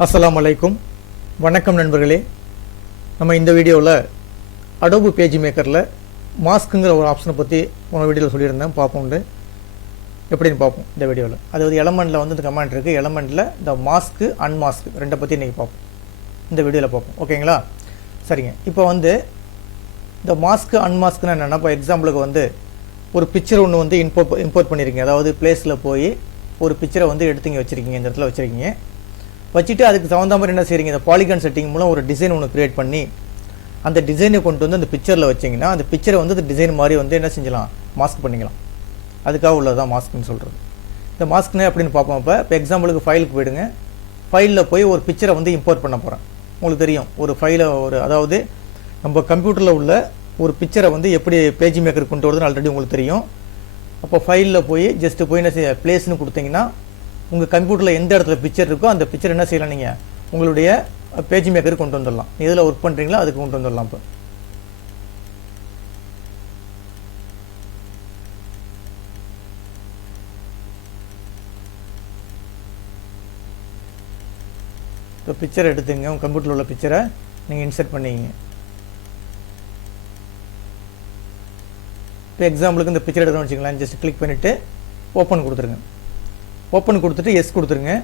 அஸ்ஸலாமு அலைக்கும். வணக்கம் நண்பர்களே. நம்ம இந்த வீடியோவில் அடோபி பேஜ் மேக்கரில் மாஸ்க்குங்கிற ஒரு ஆப்ஷனை பற்றி போன வீடியோவில் சொல்லியிருந்தேன். பார்ப்போம் எப்படின்னு பார்ப்போம் இந்த வீடியோவில். அதாவது எலமெண்ட்டில் வந்து இந்த கமெண்ட் இருக்குது. எலமெண்ட்டில் இந்த மாஸ்க்கு அன்மாஸ்க் ரெண்டை பற்றி இன்றைக்கி பார்ப்போம், இந்த வீடியோவில் பார்ப்போம். ஓகேங்களா? சரிங்க. இப்போ வந்து இந்த மாஸ்க்கு அன்மாஸ்க்குன்னு என்னென்னா, இப்போ எக்ஸாம்பிளுக்கு வந்து ஒரு பிக்சர் ஒன்று வந்து இம்போர்ட் பண்ணியிருக்கீங்க. அதாவது பிளேஸில் போய் ஒரு பிக்சரை வந்து எடுத்துங்க வச்சுருக்கீங்க, இந்த இடத்துல வச்சுருக்கீங்க. வச்சுட்டு அதுக்கு தகுந்த மாதிரி என்ன செய்கிறீங்க, இந்த பாலிகான் செட்டிங் மூலம் ஒரு டிசைன் ஒன்று க்ரியேட் பண்ணி அந்த டிசைனை கொண்டு வந்து அந்த பிக்சரில் வச்சிங்கன்னா அந்த பிக்சரை வந்து அந்த டிசைன் மாதிரி வந்து என்ன செஞ்சலாம், மாஸ்க் பண்ணிக்கலாம். அதுக்காக உள்ளதான் மாஸ்க்னு சொல்கிறது. இந்த மாஸ்க்னு அப்படின்னு பார்ப்போம். இப்போ எக்ஸாம்பிளுக்கு ஃபைலுக்கு போயிடுங்க. ஃபைலில் போய் ஒரு பிக்சரை வந்து இம்போர்ட் பண்ண போகிறேன். உங்களுக்கு தெரியும், ஒரு ஃபைலை அதாவது நம்ம கம்ப்யூட்டரில் உள்ள ஒரு பிக்சரை வந்து எப்படி பேஜ் மேக்கர் கொண்டு வரதுன்னு ஆல்ரெடி உங்களுக்கு தெரியும். அப்போ ஃபைலில் போய் ஜஸ்ட்டு போய் என்ன செய்ய, பிளேஸ்னு கொடுத்தீங்கன்னா உங்கள் கம்ப்யூட்டரில் எந்த இடத்துல பிக்சர் இருக்கோ அந்த பிக்சர் என்ன செய்யலாம், நீங்கள் உங்களுடைய பேஜ் மேக்கர் கொண்டு வந்துடலாம். எதில் ஒர்க் பண்ணுறீங்களோ அதுக்கு கொண்டு வந்துடலாம். இப்போ பிக்சரை எடுத்துங்க, உங்கள் கம்ப்யூட்டரில் உள்ள பிக்சரை நீங்கள் இன்சர்ட் பண்ணிங்க. இப்போ எக்ஸாம்பிளுக்கு இந்த பிக்சர் எடுக்கணும்னு வச்சுக்கலாம். ஜஸ்ட் கிளிக் பண்ணிவிட்டு ஓப்பன் கொடுத்துருங்க. ஓப்பன் கொடுத்துட்டு எஸ் கொடுத்துருங்க.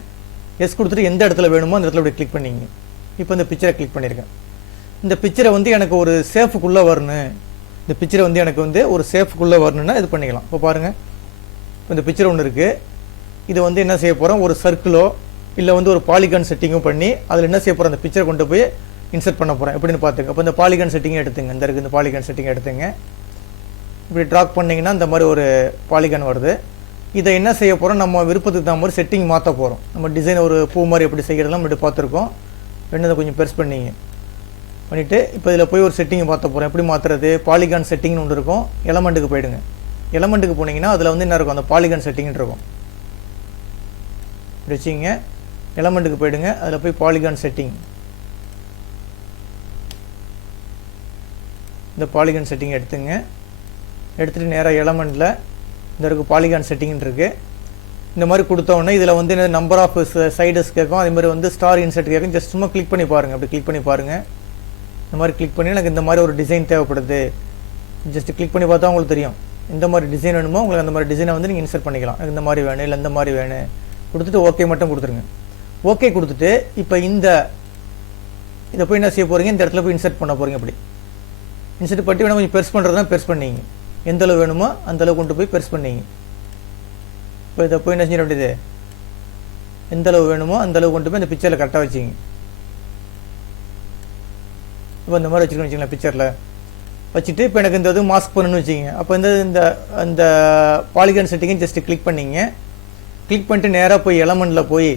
எஸ் கொடுத்துட்டு எந்த இடத்துல வேணுமோ அந்த இடத்துல அப்படி கிளிக் பண்ணிங்க. இப்போ இந்த பிக்சரை கிளிக் பண்ணியிருக்கேன். இந்த பிக்சரை வந்து எனக்கு ஒரு சேஃபுக்குள்ளே வரணும், இந்த பிக்சரை வந்து எனக்கு வந்து ஒரு சேஃபுக்குள்ளே வரணுன்னா இது பண்ணிக்கலாம். இப்போ பாருங்கள், இப்போ இந்த பிக்சர் ஒன்று இருக்குது. இது வந்து என்ன செய்ய போகிறோம், ஒரு சர்க்கிளோ இல்லை வந்து ஒரு பாலிகான் செட்டிங்கும் பண்ணி அதில் என்ன செய்ய போகிறோம், அந்த பிக்சரை கொண்டு போய் இன்சர்ட் பண்ண போகிறேன். எப்படின்னு பார்த்துங்க. அப்போ இந்த பாலிகான் செட்டிங்கை எடுத்துங்க. இந்த இருக்குது, இந்த பாலிகான் செட்டிங்கை எடுத்துங்க. இப்படி ட்ராக் பண்ணிங்கன்னா இந்த மாதிரி ஒரு பாலிகான் வருது. இதை என்ன செய்ய போகிறோம், நம்ம விருப்பத்துக்கு தான் மாதிரி செட்டிங் மாற்ற போகிறோம். நம்ம டிசைன் ஒரு பூ மாதிரி எப்படி செய்கிறதெல்லாம் இப்படி பார்த்துருக்கோம். ரெண்டு கொஞ்சம் பெருசு பண்ணிவிட்டு இப்போ இதில் போய் ஒரு செட்டிங்கை மாற்ற போகிறோம். எப்படி மாற்றுறது, பாலிகான் செட்டிங்னு ஒன்று இருக்கும். எலமெண்ட்டுக்கு போயிடுங்க. எலமெண்ட்டுக்கு போனீங்கன்னா அதில் வந்து என்ன இருக்கும், அந்த பாலிகான் செட்டிங்னு இருக்கும். இப்படி வச்சிங்க. எலமெண்ட்டுக்கு போயிடுங்க. அதில் போய் பாலிகான் செட்டிங், இந்த பாலிகான் செட்டிங் எடுத்துங்க. எடுத்துகிட்டு நேராக எலமெண்ட்டில் இந்த இருக்குது பாலிகான் செட்டிங்னு இருக்குது. இந்த மாதிரி கொடுத்தோன்னே இதில் வந்து நம்பர் ஆஃப் சைடஸ் கேட்கும். அதே மாதிரி வந்து ஸ்டார் இன்சர்ட் கேட்கும். ஜஸ்ட் சும்மா கிளிக் பண்ணி பாருங்கள். அப்படி கிளிக் பண்ணி பாருங்கள். இந்த மாதிரி கிளிக் பண்ணி எனக்கு இந்த மாதிரி ஒரு டிசைன் தேவைப்படுது. ஜஸ்ட் கிளிக் பண்ணி பார்த்தா உங்களுக்கு தெரியும். இந்த மாதிரி டிசைன் வேணுமோ உங்களுக்கு அந்த மாதிரி டிசைனை வந்து நீங்கள் இன்சர்ட் பண்ணிக்கலாம். எனக்கு இந்த மாதிரி வேணும், இல்லை இந்த மாதிரி வேணும் கொடுத்துட்டு ஓகே மட்டும் கொடுத்துருங்க. ஓகே கொடுத்துட்டு இப்போ இதை போய் என்ன செய்ய போகிறீங்க, இந்த இடத்துல போய் இன்சர்ட் பண்ண போகிறீங்க. அப்படி இன்சர்ட் பண்ணி வேணும் கொஞ்சம் பெருசு பண்ணுறது தான் பெருசு பண்ணிங்க. எந்த அளவு வேணுமோ அந்த அளவு கொண்டு போய் பெருசு பண்ணிங்க. இப்போ இதை போய் என்ன செஞ்சிட வேண்டியது, எந்த அளவு வேணுமோ அந்த அளவு கொண்டு போய் இந்த பிக்சரில் கரெக்டாக வச்சிங்க. இப்போ இந்த மாதிரி வச்சுக்கணும் வச்சுக்கலாம். பிக்சரில் வச்சுட்டு இப்போ எனக்கு இந்த இது மாஸ்க் பண்ணணும்னு வச்சுக்கிங்க. அப்போ இந்த பாலிகான் செட்டிங்கை ஜஸ்ட்டு கிளிக் பண்ணிங்க. கிளிக் பண்ணிட்டு நேராக போய் எலமெண்ட்டில் போய்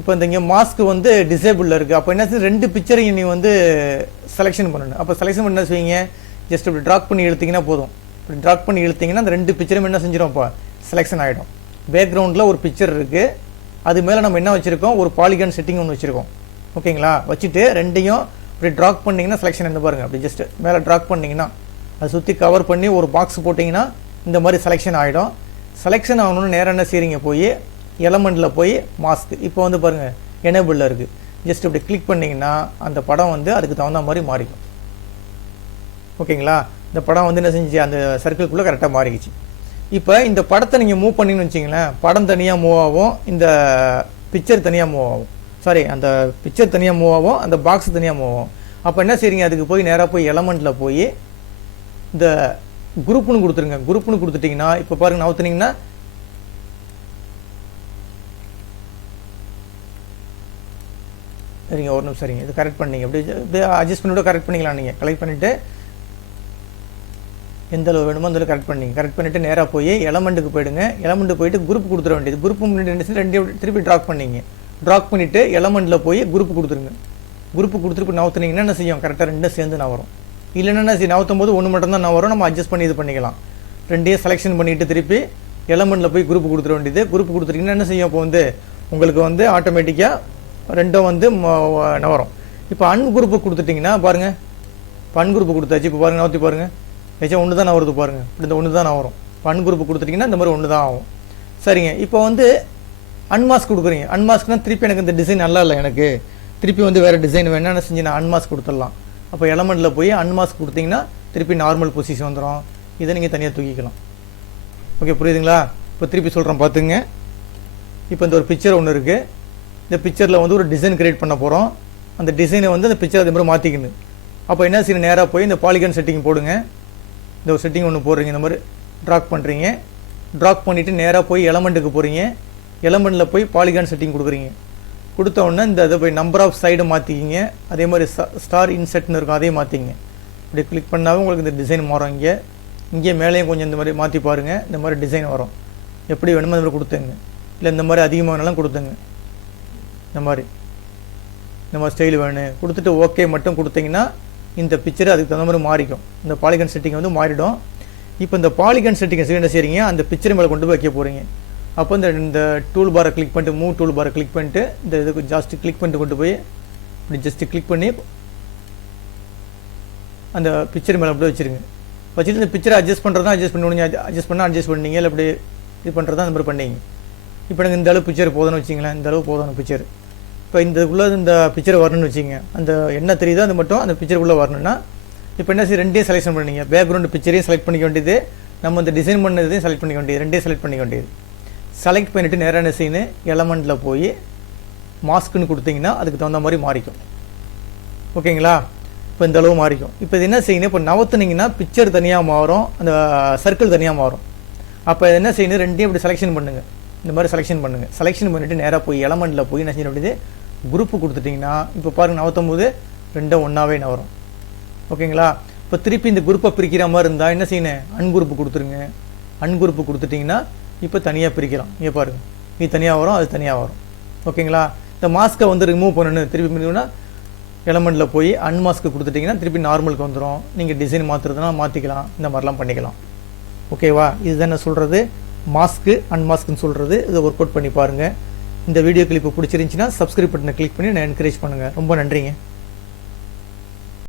இப்போ இந்த இங்கே மாஸ்க் வந்து டிசேபிளில் இருக்குது. அப்போ என்ன செய்ய, ரெண்டு பிக்சரையும் நீ வந்து செலெக்ஷன் பண்ணணும். அப்போ செலெக்ஷன் பண்ண செய்வீங்க, ஜஸ்ட் இப்படி ட்ராக் பண்ணி இழுத்திங்கன்னா போதும். இப்படி ட்ராக் பண்ணி இழுத்திங்கன்னா அந்த ரெண்டு பிக்சரும் என்ன செஞ்சிடும், இப்போ செலெக்ஷன் ஆகிடும். பேக்ரவுண்டில் ஒரு பிக்சர் இருக்குது, அது மேலே நம்ம என்ன வச்சுருக்கோம், ஒரு பாலிகான் செட்டிங் ஒன்று வச்சுருக்கோம். ஓகேங்களா? வச்சுட்டு ரெண்டையும் இப்படி ட்ராக் பண்ணிங்கன்னா செலெக்ஷன் என்ன பாருங்கள். அப்படி ஜஸ்ட் மேலே ட்ராக் பண்ணிங்கன்னா அதை சுற்றி கவர் பண்ணி ஒரு பாக்ஸ் போட்டிங்கன்னா இந்த மாதிரி செலெக்ஷன் ஆகிடும். செலெக்ஷன் ஆகணும்னு நேராக என்ன செய்கிறீங்க, போய் எலமெண்ட்டில் போய் மாஸ்க் இப்போ வந்து பாருங்கள் எனேபிளில் இருக்குது. ஜஸ்ட் இப்படி கிளிக் பண்ணிங்கன்னா அந்த படம் வந்து அதுக்கு தகுந்த மாதிரி மாறிக்கும். ஓகேங்களா? இந்த படம் வந்து என்ன செஞ்சு அந்த சர்க்கிள்குள்ளே கரெக்டாக மாறிக்கிச்சு. இப்போ இந்த படத்தை நீங்கள் மூவ் பண்ணிங்கன்னு வச்சிங்களேன், படம் தனியாக மூவ் ஆகும், இந்த பிக்சர் தனியாக மூவ் ஆகும். சாரி, அந்த பிக்சர் தனியாக மூவ் ஆகும், அந்த பாக்ஸ் தனியாக மூவ் ஆகும். அப்போ என்ன செய்றீங்க, அதுக்கு போய் நேராக போய் எலமெண்ட்டில் போய் இந்த குரூப்னு கொடுத்துருங்க. குரூப்னு கொடுத்துட்டிங்கன்னா இப்போ பாருங்கள், நவுத்துனீங்கன்னா சரிங்க, ஒரு நிமிஷம் சரிங்க, இது கரெக்ட் பண்ணிங்க. அப்படியே அட்ஜஸ்ட் பண்ணிவிட்டு கரெக்ட் பண்ணிக்கலாம். நீங்கள் கலெக்ட் பண்ணிவிட்டு எந்த அளவு வேணுமோ அந்த அளவு கரெக்ட் பண்ணிங்க. கரெக்ட் பண்ணிவிட்டு நேராக போய் எலமெண்ட்டுக்கு போயிடுங்க. எலமெண்ட்டு போயிட்டு குரூப் கொடுத்துட வேண்டியது. குரூப் ரெண்டு திருப்பி ட்ராக் பண்ணிங்க. ட்ராக் பண்ணிவிட்டு எலமெண்ட்டில் போய் குரூப் கொடுத்துருங்க. குரூப்பு கொடுத்துட்டு நவுத்துனீங்கன்னா என்ன செய்யும், கரெக்டாக ரெண்டும் சேர்ந்து நான் வரும். இல்லைன்னா நவுத்தும் போது ஒன்று மட்டும் தான் நான் வரும். நம்ம அட்ஜஸ்ட் பண்ணி இது பண்ணிக்கலாம். ரெண்டையும் செலெக்ஷன் பண்ணிவிட்டு திருப்பி எலமெண்ட்டில் போய் குரூப் கொடுத்துட வேண்டியது. குரூப் கொடுத்துட்டிங்கன்னா என்ன செய்யும், இப்போ வந்து உங்களுக்கு வந்து ஆட்டோமேட்டிக்காக ரெண்டும் வந்து நவரும். இப்போ அன்குரூப்பு கொடுத்துட்டிங்கன்னா பாருங்கள், இப்போ அன்குரூப்பு கொடுத்தாச்சு. இப்போ பாருங்கள், நவுத்தி பாருங்கள், ஏச்சும் ஒன்று தான் வருது பாருங்கள். இப்படி இந்த ஒன்று தான் வரும். இப்போ அன்குரூப்பு கொடுத்துட்டிங்கன்னா இந்த மாதிரி ஒன்று தான் ஆகும். சரிங்க. இப்போ வந்து அன்மாஸ்க் கொடுக்குறீங்க. அன்மாஸ்க்னா திருப்பி எனக்கு இந்த டிசைன் நல்லா இல்லை, எனக்கு திருப்பி வந்து வேறு டிசைன் வேணா செஞ்சு நான் அன்மாஸ்க் கொடுத்துடலாம். அப்போ எலமெண்ட்டில் போய் அன்மாஸ்க் கொடுத்தீங்கன்னா திருப்பி நார்மல் பொசிஷன் வந்துடும். இதை நீங்கள் தனியாக தூக்கிக்கலாம். ஓகே, புரியுதுங்களா? இப்போ திருப்பி சொல்கிறேன் பார்த்துங்க. இப்போ இந்த ஒரு பிக்சர் ஒன்று இருக்குது. இந்த பிக்சரில் வந்து ஒரு டிசைன் கிரியேட் பண்ண போகிறோம். அந்த டிசைனை வந்து அந்த பிக்சர் அதே மாதிரி மாற்றிக்கணும். அப்போ என்ன செய்யணும், நேராக போய் இந்த பாலிகன் செட்டிங் போடுங்க. இந்த ஒரு செட்டிங் ஒன்று போடுறீங்க, இந்த மாதிரி ட்ராக் பண்ணுறீங்க. ட்ராக் பண்ணிவிட்டு நேராக போய் எலமெண்ட்டுக்கு போகிறீங்க. எலமெண்ட்டில் போய் பாலிகான் செட்டிங் கொடுக்குறீங்க. கொடுத்த உடனே இந்த இதை போய் நம்பர் ஆஃப் சைடு மாற்றிக்கிங்க. அதே மாதிரி ஸ்டார் இன்செட்னு இருக்கும், அதையும் மாற்றிங்க. இப்படி கிளிக் பண்ணாவே உங்களுக்கு இந்த டிசைன் மாறும். இங்கே மேலேயும் கொஞ்சம் இந்த மாதிரி மாற்றி பாருங்கள், இந்த மாதிரி டிசைன் வரும். எப்படி வேணுமோ அந்த மாதிரி கொடுத்துங்க. இல்லை இந்த மாதிரி அதிகமானாலும் கொடுத்துங்க. இந்த மாதிரி ஸ்டைல் வேணும் கொடுத்துட்டு ஓகே மட்டும் கொடுத்தீங்கன்னா இந்த பிக்சர் அதுக்கு தகுந்த மாதிரி மாறிக்கும். இந்த பாலிகன் செட்டிங் வந்து மாறிடும். இப்போ இந்த பாலிகன் செட்டிங்கை என்ன செய்றீங்க, அந்த பிக்சர் மேலே கொண்டு போய் வைக்க போகிறீங்க. அப்போ இந்த டூல் பாரை கிளிக் பண்ணிட்டு, மூவ் டூல் பாரை கிளிக் பண்ணிட்டு, இந்த இதுக்கு ஜாஸ்ட் கிளிக் பண்ணிட்டு கொண்டு போய் இப்படி ஜஸ்ட் கிளிக் பண்ணி அந்த பிக்சர் மேலே அப்படியே வச்சுருங்க. வச்சுட்டு இந்த பிக்சரை அட்ஜஸ்ட் பண்ணுறதா அட்ஜஸ்ட் பண்ணுவீங்க, அட்ஜஸ்ட் பண்ணால் அட்ஜஸ்ட் பண்ணீங்க, இல்லை இப்படி இது பண்ணுறதா அந்த மாதிரி பண்ணீங்க. இப்போ எனக்கு இந்த அளவு பிக்சர் போதும்னு வச்சிங்களேன், இந்த அளவு போதும் பிக்சர். இப்போ இதுக்குள்ளே இந்த பிக்சர் வரணும்னு வச்சிங்க, அந்த என்ன தெரியுதோ அது மட்டும் அந்த பிக்சருக்குள்ளே வரணும்னா இப்போ என்ன செய்ய, ரெண்டையும் செலக்ஷன் பண்ணீங்க. பேக்ரவுண்ட் பிக்சரையும் செலக்ட் பண்ணிக்க வேண்டியது, நம்ம இந்த டிசைன் பண்ணதையும் செலக்ட் பண்ணிக்க வேண்டியது, ரெண்டையும் செலக்ட் பண்ணிக்க வேண்டியது. செலக்ட் பண்ணிவிட்டு நேராக என்ன செய்யணும், எலமெண்ட்டில் போய் மாஸ்க்குன்னு கொடுத்தீங்கன்னா அதுக்கு தகுந்த மாதிரி மாறிக்கும். ஓகேங்களா? இப்போ இந்த அளவு மாறிக்கும். இப்போ இது என்ன செய்யணும், இப்போ நவத்துனீங்கன்னா பிக்சர் தனியாக மாறும், அந்த சர்க்கிள் தனியாக மாறும். அப்போ என்ன செய்யணும், ரெண்டையும் இப்படி செலெக்ஷன் பண்ணுங்கள். இந்த மாதிரி செலெக்ஷன் பண்ணுங்கள். செலெக்ஷன் பண்ணிவிட்டு நேராக போய் எலமெண்ட்டில் போய் என்ன செய்யணும், அப்படியே குரூப்பு கொடுத்துட்டிங்கன்னா இப்போ பாருங்கள் நவத்தும் போது ரெண்டும் ஒன்றாவே நவரும். ஓகேங்களா? இப்போ திருப்பி இந்த குரூப்பை பிரிக்கிற மாதிரி இருந்தால் என்ன செய்யணும், அன்குரூப்பு கொடுத்துருங்க. அன்குரூப்பு கொடுத்துட்டிங்கன்னா இப்போ தனியாக பிரிக்கலாம். இங்கே பாருங்கள், இது தனியாக வரும், அது தனியாக வரும். ஓகேங்களா? இந்த மாஸ்க்கை வந்து ரிமூவ் பண்ணணும். திருப்பி பண்ணிங்கன்னா எலமெண்ட்டில் போய் அன்மாஸ்க்கு கொடுத்துட்டிங்கன்னா திருப்பி நார்மலுக்கு வந்துடும். நீங்கள் டிசைன் மாற்றுறதுனா மாற்றிக்கலாம், இந்த மாதிரிலாம் பண்ணிக்கலாம். ஓகேவா? இதுதான் நான் சொல்கிறது, மாஸ்க்கு அன்மாஸ்க்குன்னு சொல்கிறது. இதை ஒர்க் அவுட் பண்ணி பாருங்கள். இந்த வீடியோ கிளிப்பு பிடிச்சிருந்துச்சின்னா சப்ஸ்கிரைப் பட்டனை கிளிக் பண்ணி நான் என்கரேஜ் பண்ணுங்கள். ரொம்ப நன்றிங்க.